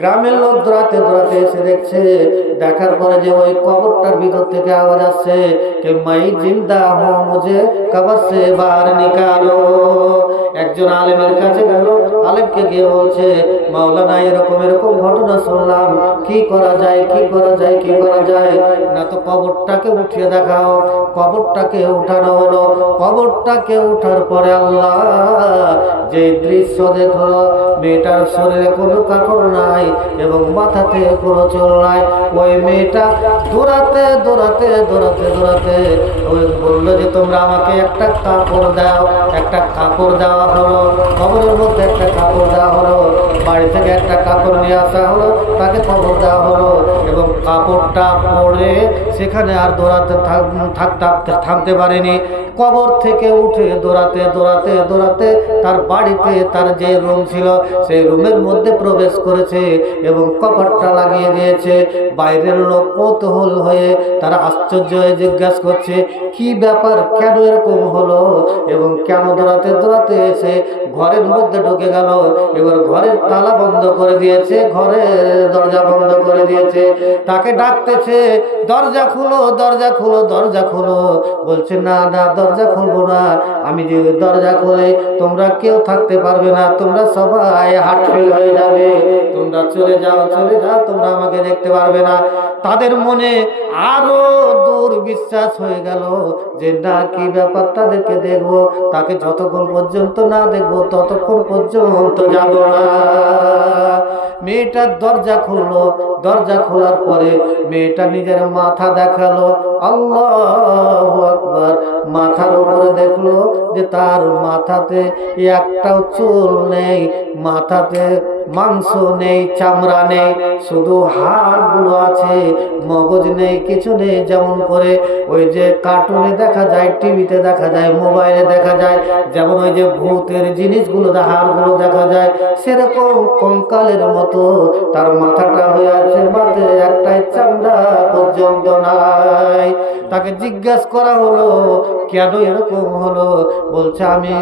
গ্রামের লোক দৌড়াতে দৌড়াতে এসে দেখছে, দেখার পরে যে ওই কবরটার ভিতর থেকে আওয়াজ আসছে, কে মাই জিন্দা হো মুঝে কবর সে বাহর নিকালো। একজন আলেমের কাছে গেল, আলেমকে গিয়ে বলছে, মাওলানা এরকম এরকম ঘটনা শুনলাম, কি করা যায়, কি করা যায়, কি করা যায়? না তো কবরটাকে উঠিয়ে দেখাও। কবরটাকে উঠানো হলো। কবরটাকে উঠার পরে আল্লাহ যে দৃশ্য দেখলো, মেয়েটার শরীরে কোনো কাপড় নাই এবং মাথাতে কোনো চুল নাই। ওই মেয়েটা দৌড়াতে দৌড়াতে দৌড়াতে দৌড়াতে ওই বললো যে তোমরা আমাকে একটা কাপড় দাও। একটা কাপড় দেওয়া হলো, কবরের মধ্যে একটা কাপড় দেওয়া হলো। বাড়ি থেকে একটা কাপড় নিয়ে আসা হলো, তাকে কবর দেওয়া হলো এবং কাপড়টা পরে সেখানে আর দৌড়াতে থামতে পারেনি। কবর থেকে উঠে দৌড়াতে দৌড়াতে দৌড়াতে তার বাড়িতে তার যে রুম ছিল সেই রুমের মধ্যে প্রবেশ করেছে এবং কপাটটা লাগিয়ে দিয়েছে। বাইরের লোক কৌতূহল হয়ে তারা আশ্চর্য হয়ে জিজ্ঞাসা করছে, কি ব্যাপার, কেন এরকম হলো এবং কেন দৌড়াতে দৌড়াতে এসে ঘরের মধ্যে ঢুকে গেল। এবার ঘরের তালা বন্ধ করে দিয়েছে, ঘরের দরজা বন্ধ করে দিয়েছে। তাকে ডাকতেছে, দরজা খুলো, দরজা খুলো, দরজা খুলো। বলছে না না, দরজা খুলবো না। আমি যে দরজা খুলে তোমরা কেউ থাকতে পারবে না, তোমরা সবাই হার্টফেল হয়ে যাবে, তোমরা চলে যাও, চলে যাও, তোমরা আমাকে দেখতে পারবে না। তাদের মনে আরো দূর বিশ্বাস হয়ে গেল যে না, কি ব্যাপার, তাদেরকে দেখবো, তাকে যতক্ষণ পর্যন্ত না দেখবো ততক্ষণ পর্যন্ত যাব না। মেয়েটার দরজা খুললো। দরজা খোলার পরে মেয়েটা নিজের মাথা দেখালো। আল্লাহু আকবার। মাথার উপরে দেখলো যে তার মাথাতে একটাও চুল নেই, মাথাতে মাংস নেই, চামড়া নেই, শুধু হাড়গুলো আছে, মগজ নেই, কিছু নেই। যেমন করে ওই যে কার্টুনে দেখা যায়, টিভিতে দেখা যায়, মোবাইলে দেখা যায়, যেমন ওই যে ভূতের জিনিসগুলো, হাড়গুলো দেখা যায়, সেরকম কঙ্কালের মতো তার মাথাটা হয়ে আছে, মাথায় একটাই চামড়া পর্যন্ত নাই। তাকে জিজ্ঞাসা করা হলো, কেন এরকম হলো? বলছে আমি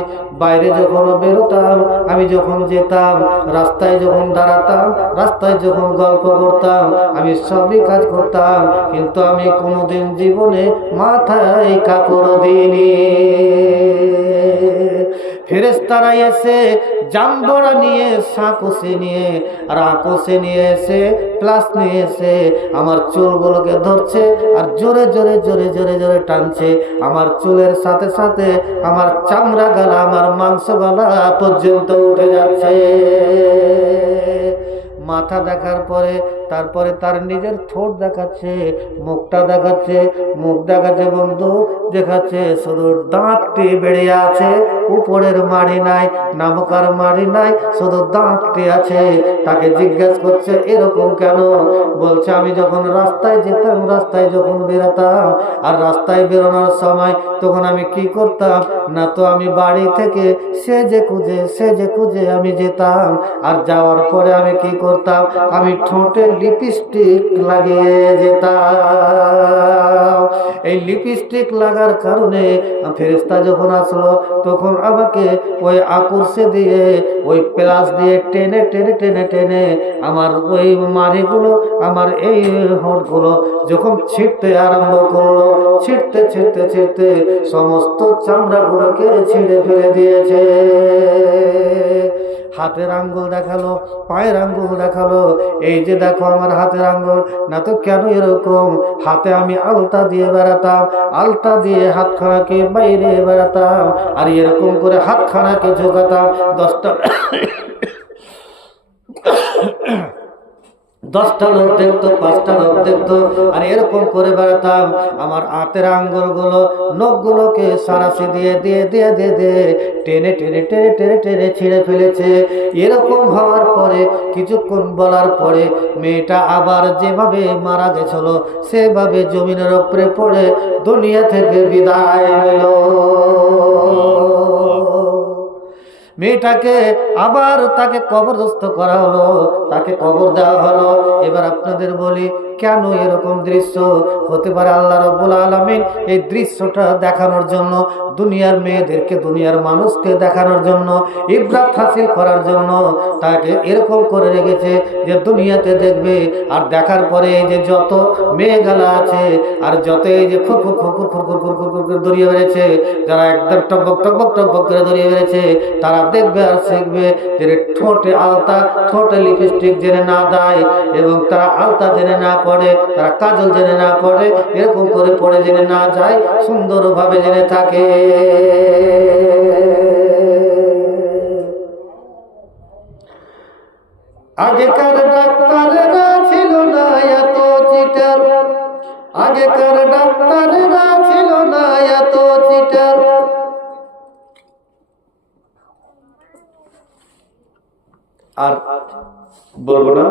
বাইরে যখন বেরোতাম, আমি যখন যেতাম, রাস্তায় যখন দাঁড়াতাম, রাস্তায় যখন গল্প করতাম, আমি সবই কাজ করতাম, কিন্তু আমি কোনোদিন জীবনে মাথায় কাপড় দিইনি। ফেরেশতারা এসে জাম্বরা নিয়ে, সাঁকোসে নিয়ে আর আকোসে নিয়ে এসে, প্লাস নিয়ে এসে আমার চুলগুলোকে ধরছে আর জোরে জোরে জোরে জোরে জোরে টানছে। আমার চুলের সাথে সাথে আমার চামড়া গলা, আমার মাংস গলা পর্যন্ত উঠে যাচ্ছে। মাথা দেখার পরে তারপরে তার নিজের ঠোঁট দেখাচ্ছে, মুখটা দেখাচ্ছে, মুখ দেখাচ্ছে বন্ধু, দেখাচ্ছে শুধু দাঁতটি বেড়ে আছে, উপরের মাড়ি নাই, নামকার মাড়ি নাই, শুধু দাঁতটি আছে। তাকে জিজ্ঞাসা করছে এরকম কেন? বলছে আমি যখন রাস্তায় যেতাম, রাস্তায় যখন বেরোতাম, আর রাস্তায় বেরোনোর সময় তখন আমি কি করতাম না, তো আমি বাড়ি থেকে সেজে খুঁজে আমি যেতাম, আর যাওয়ার পরে আমি কি করতাম, আমি ঠোঁটে লিপস্টিক লাগিয়ে যেতাম। এই লিপস্টিক লাগার কারণে ফেরেশতা যখন আসলো তখন আমাকে ওই আকর্ষে দিয়ে, ওই প্লাস দিয়ে টেনে টেনে টেনে টেনে আমার ওই মাড়িগুলো, আমার এই হোঁটগুলো যখন ছিঁড়তে আরম্ভ করলো, ছিঁড়তে ছিঁড়তে ছিঁড়তে সমস্ত চামড়াগুলোকে ছিঁড়ে ফেলে দিয়েছে। হাতের আঙ্গুল দেখালো, পায়ের আঙ্গুল দেখালো, এই যে দেখো আমার হাতের আঙ্গুল। না তো কেন এরকম? হাতে আমি আলতা দিয়ে বেড়াতাম, আলতা দিয়ে হাতখানাকে বাইরে বেড়াতাম, আর এরকম করে হাতখানাকে ঝোঁকাতাম, 10টা লোক দেখতো, 5টা লোক দেখতো, আর এরকম করে বেড়াতাম। আমার হাতের আঙ্গুলগুলো, নখগুলোকে সারাসি দিয়ে দিয়ে দিয়ে দিয়ে দিয়ে টেনে টেনে টেনে টেনে টেনে ছিঁড়ে ফেলেছে। এরকম হওয়ার পরে কিছুক্ষণ বলার পরে মেয়েটা আবার যেভাবে মারা গেছিল সেভাবে জমিনের উপরে পড়ে দুনিয়া থেকে বিদায় নিল। মেয়েটাকে আবার তাকে কবরস্থ করা হলো, তাকে কবর দেওয়া হলো। এবার আপনাদের বলি, কেন এরকম দৃশ্য হতে পারে? আল্লাহ রাব্বুল আলামিন এই দৃশ্যটা দেখানোর জন্য, দুনিয়ার মেয়েদেরকে, দুনিয়ার মানুষকে দেখানোর জন্য, ইবরাত হাসিল করার জন্য তাকে এরকম করে রেখেছে যে দুনিয়াতে দেখবে, আর দেখার পরে এই যে যত মেয়েগুলা আছে আর যত এই যে ফুরফুর ফুরফুর ফুরফুর ফুরফুর ফুরফুর দড়িয়ে বেড়েছে, যারা একদম টকবক টকবক টকবক করে দড়িয়ে বেড়েছে, তারা দেখবে আর শিখবে যে ঠোঁটে আলতা, ঠোঁটে লিপস্টিক জেনে না দেয়, এবং তারা আলতা জেনে না পড়ে, তারা কাজল জেনে না পড়ে, এরকম করে পড়ে জেনে না যায়, সুন্দরভাবে জেনে থাকে। আগেকার ডাক্তারেরা ছিল না এত চিটার, আগেকার ডাক্তারেরা ছিল না এত চিটার। আর বলবো না।